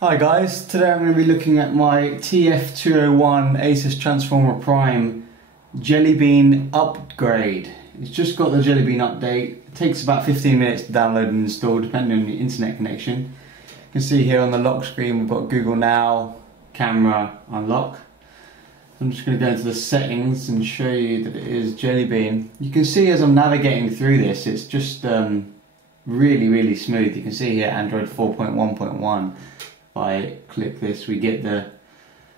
Hi guys, today I'm going to be looking at my TF-201 Asus Transformer Prime Jelly Bean upgrade. It's just got the Jelly Bean update. It takes about 15 minutes to download and install depending on your internet connection. You can see here on the lock screen we've got Google Now, camera, unlock. I'm just going to go into the settings and show you that it is Jelly Bean. You can see as I'm navigating through this, it's just really smooth. You can see here Android 4.1.1. If I click this, we get the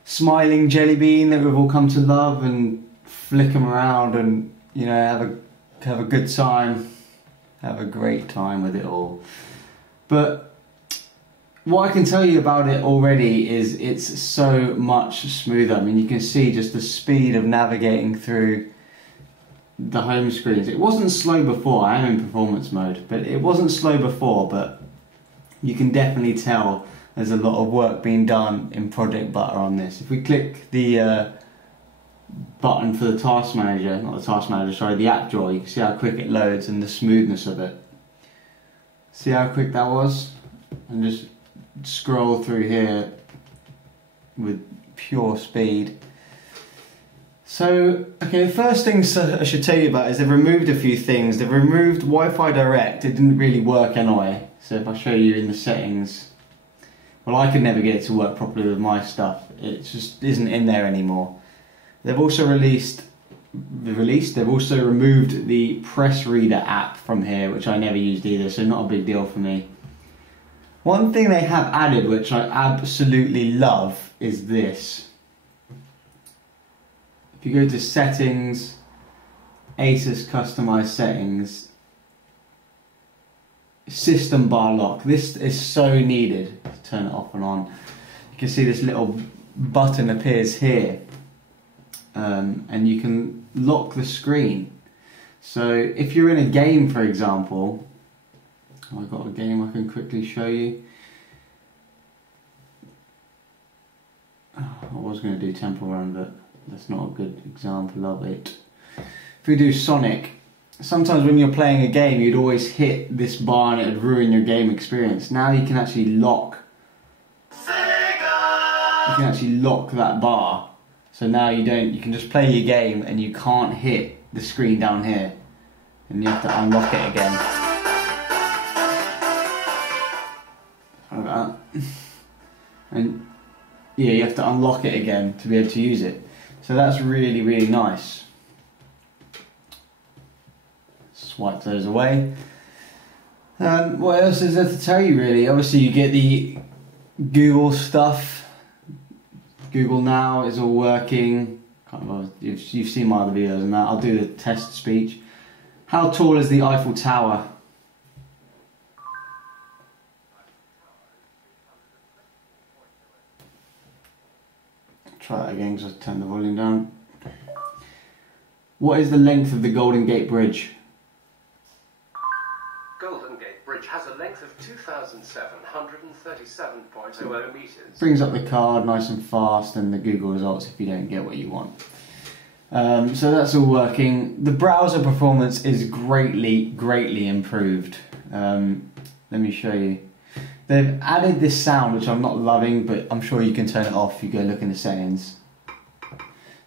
smiling Jelly Bean that we've all come to love, and flick them around and, you know, have a good time, have a great time with it all. But what I can tell you about it already is it's so much smoother. I mean, you can see just the speed of navigating through the home screens. It wasn't slow before. I am in performance mode, but it wasn't slow before, but you can definitely tell there's a lot of work being done in Project Butter on this. If we click the button for the task manager, not the task manager, sorry, the app drawer, you can see how quick it loads and the smoothness of it. See how quick that was? And just scroll through here with pure speed. So, okay, the first things I should tell you about is they've removed a few things. They've removed Wi-Fi Direct. It didn't really work anyway. So if I show you in the settings, well, I could never get it to work properly with my stuff. It just isn't in there anymore. They've also they've also removed the Press Reader app from here, which I never used either, so not a big deal for me. One thing they have added, which I absolutely love, is this. If you go to Settings, Asus Customized Settings, System Bar Lock. This is so needed. Let's turn it off and on. You can see this little button appears here, and you can lock the screen. So if you're in a game, for example, I've got a game I can quickly show you. I was going to do Temple Run, but that's not a good example of it. If we do Sonic, sometimes when you're playing a game, you'd always hit this bar and it would ruin your game experience. Now you can actually lock. You can actually lock that bar. So now you can just play your game and you can't hit the screen down here. And you have to unlock it again. Like that. And yeah, you have to unlock it again to be able to use it. So that's really nice. Swipe those away. What else is there to tell you, really? Obviously you get the Google stuff. Google Now is all working. You've seen my other videos on that. I'll do the test speech. How tall is the Eiffel Tower? Try that again, just turn the volume down. What is the length of the Golden Gate Bridge? Golden Gate Bridge has a length of 2,737.00 meters. Brings up the card nice and fast, and the Google results if you don't get what you want. So that's all working. The browser performance is greatly improved. Let me show you. They've added this sound, which I'm not loving, but I'm sure you can turn it off if you go look in the settings.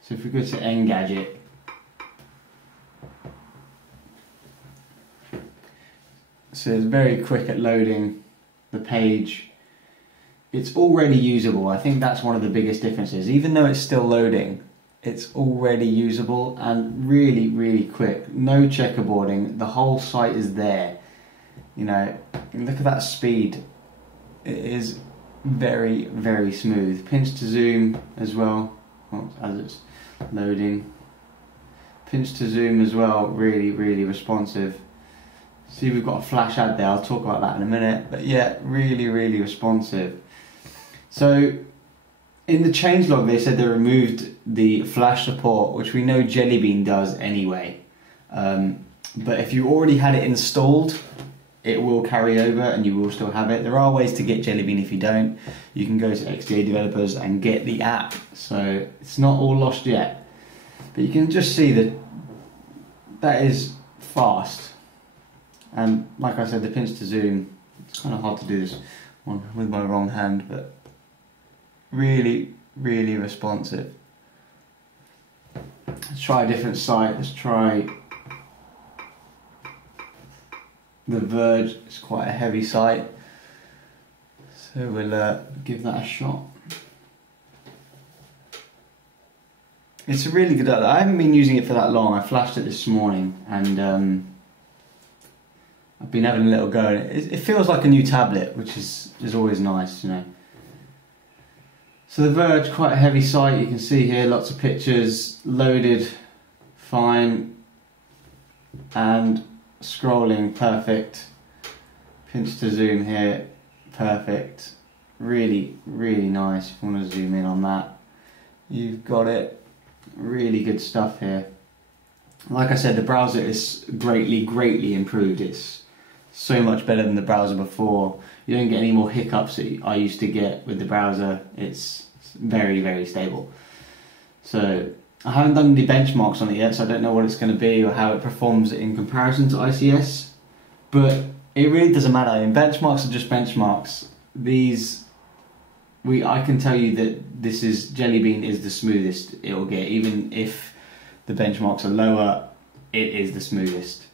So if we go to Engadget, so it's very quick at loading the page. It's already usable. I think that's one of the biggest differences. Even though it's still loading, it's already usable and really quick. No checkerboarding. The whole site is there. You know, look at that speed. It is very smooth. Pinch to zoom as well, as it's loading. Pinch to zoom as well, really responsive. See, we've got a flash ad there, I'll talk about that in a minute, but yeah, really responsive. So, in the changelog they said they removed the flash support, which we know Jelly Bean does anyway. But if you already had it installed, it will carry over and you will still have it. There are ways to get Jelly Bean if you don't. You can go to XDA Developers and get the app, so it's not all lost yet. But you can just see that that is fast. And like I said, the pinch to zoom, it's kind of hard to do this one with my wrong hand, but Really, really responsive. Let's try a different site. Let's try the Verge. It's quite a heavy site, so we'll give that a shot. It's a really good. I haven't been using it for that long. I flashed it this morning, and I've been having a little go. It feels like a new tablet, which is always nice, you know. So the Verge, quite a heavy site. You can see here lots of pictures, loaded, fine, and scrolling perfect. Pinch to zoom here, perfect. Really, really nice. If you want to zoom in on that, you've got it. Really good stuff here. Like I said, the browser is greatly improved. It's so much better than the browser before. You don't get any more hiccups that I used to get with the browser. It's very, very stable. So I haven't done any benchmarks on it yet, so I don't know what it's going to be or how it performs in comparison to ICS. But it really doesn't matter. In benchmarks are just benchmarks. I can tell you that this is Jelly Bean is the smoothest it will get. Even if the benchmarks are lower, it is the smoothest.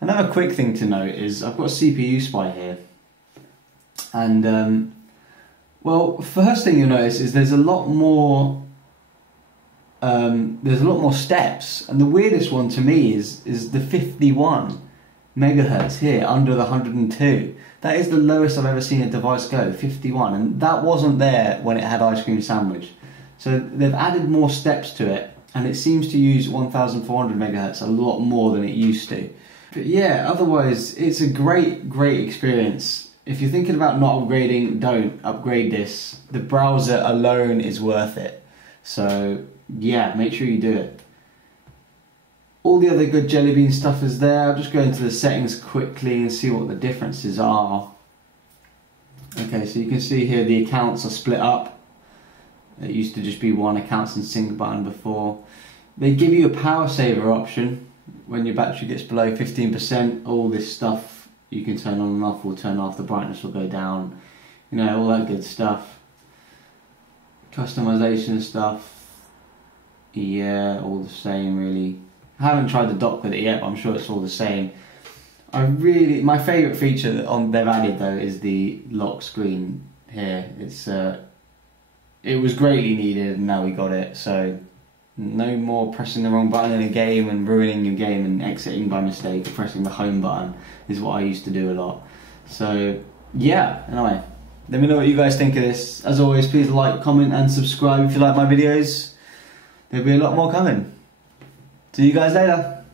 Another quick thing to note is I've got a CPU spy here, and well, first thing you'll notice is there's a lot more steps, and the weirdest one to me is the 51 megahertz here under the 102. That is the lowest I've ever seen a device go, 51, and that wasn't there when it had Ice Cream Sandwich. So they've added more steps to it, and it seems to use 1400 megahertz a lot more than it used to. But yeah, otherwise it's a great experience. If you're thinking about not upgrading, don't upgrade this. The browser alone is worth it. So yeah, make sure you do it. All the other good Jelly Bean stuff is there. I'll just go into the settings quickly and see what the differences are. Okay, so you can see here the accounts are split up. It used to just be one accounts and sync button before. They give you a power saver option when your battery gets below 15%. All this stuff you can turn on and off, or turn off, the brightness will go down. You know, all that good stuff. Customization stuff. Yeah, all the same really. I haven't tried the dock with it yet, but I'm sure it's all the same. My favourite feature that they've added though is the lock screen here. It was greatly needed, and now we got it. So no more pressing the wrong button in a game and ruining your game and exiting by mistake, or pressing the home button is what I used to do a lot. So yeah, anyway, let me know what you guys think of this. As always, please like, comment and subscribe if you like my videos. There'll be a lot more coming. See you guys later.